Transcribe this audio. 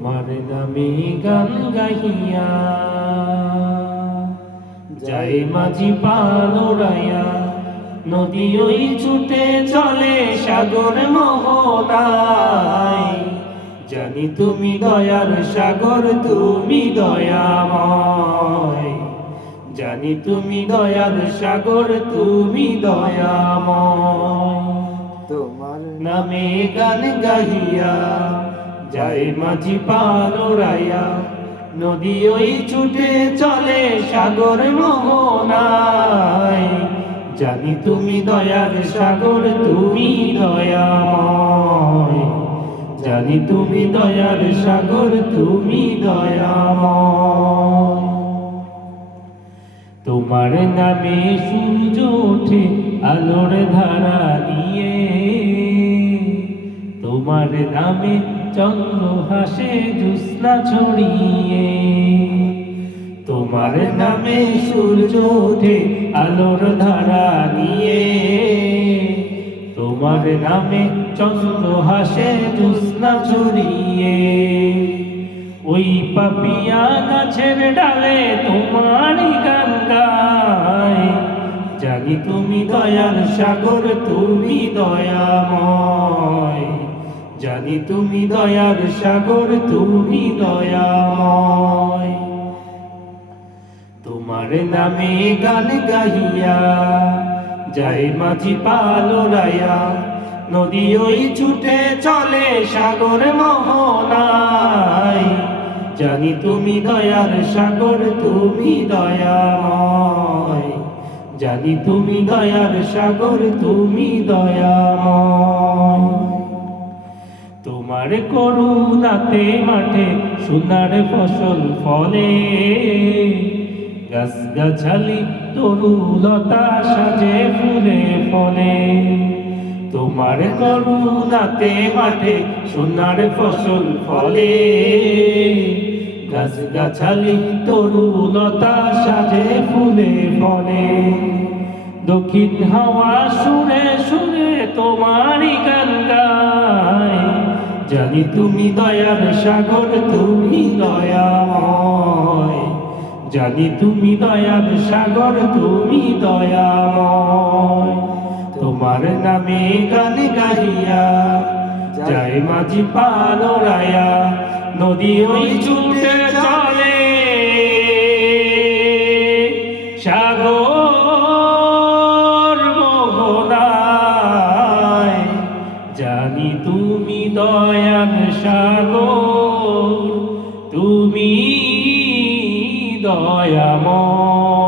তোমার নামে গান গাহিয়া যায় মাঝি পাল উড়াইয়া, নদী ওই ছুটে চলে সাগর মোহনায়। জানি তুমি দয়ার সাগর, তুমি দয়াময়। জানি তুমি দয়ার সাগর, তুমি দয়াময়। তোমার নামে গান গাহিয়া যায় মাঝি পাল উড়াইয়া, নদী ওই ছুটে চলে সাগর মোহনায়। জানি তুমি দয়ার সাগর, তুমি দয়াময়। জানি তুমি দয়ার সাগর, তুমি দয়াময়। তোমার নামে সূর্য ওঠে আলোর ধারা নিয়ে, তোমার নামে চন্দ্র হাসে জ্যোৎস্না ছড়িয়ে। তোমার নামে সূর্য ওঠে আলোর ধারা নিয়ে, তোমার নামে চন্দ্র হাসে জ্যোৎস্না ছড়িয়ে। ওই পাপিয়া গাছের ডালে তোমারই গান গায়। জানি তুমি দয়ার সাগর, তুমি দয়াময়। জানি তুমি দয়ার সাগর, তুমি দয়াময়। তোমার নামে গান গাহিয়া যায় মাঝি পাল উড়াইয়া, নদী ওই ছুটে চলে সাগর মোহনায়। জানি তুমি দয়ার সাগর, তুমি দয়াময়। জানি তুমি দয়ার সাগর, তুমি দয়াময়। তোমার করুণাতে মাঠে সোনার ফসল ফলে, গাছ গাছালি তরুলতা সাজে ফুলে ফলে। তোমার করুণাতে মাঠে সোনার ফসল ফলে, গাছ গাছালি তরুলতা সাজে ফুলে ফলে। দক্ষিণ হাওয়া সুরে সুরে তোমারই গান গায়। জানি তুমি দয়ার সাগর, তুমি দয়াময়। জানি তুমি দয়ার সাগর, তুমি দয়াময়। তোমার নামে গান গাহিয়া যায় মাঝি পাল উড়াইয়া, নদী ওই ছুটে চলে সাগর মোহনায়। জানি তুমি দয়ার সাগর, তুমি দয়াময়।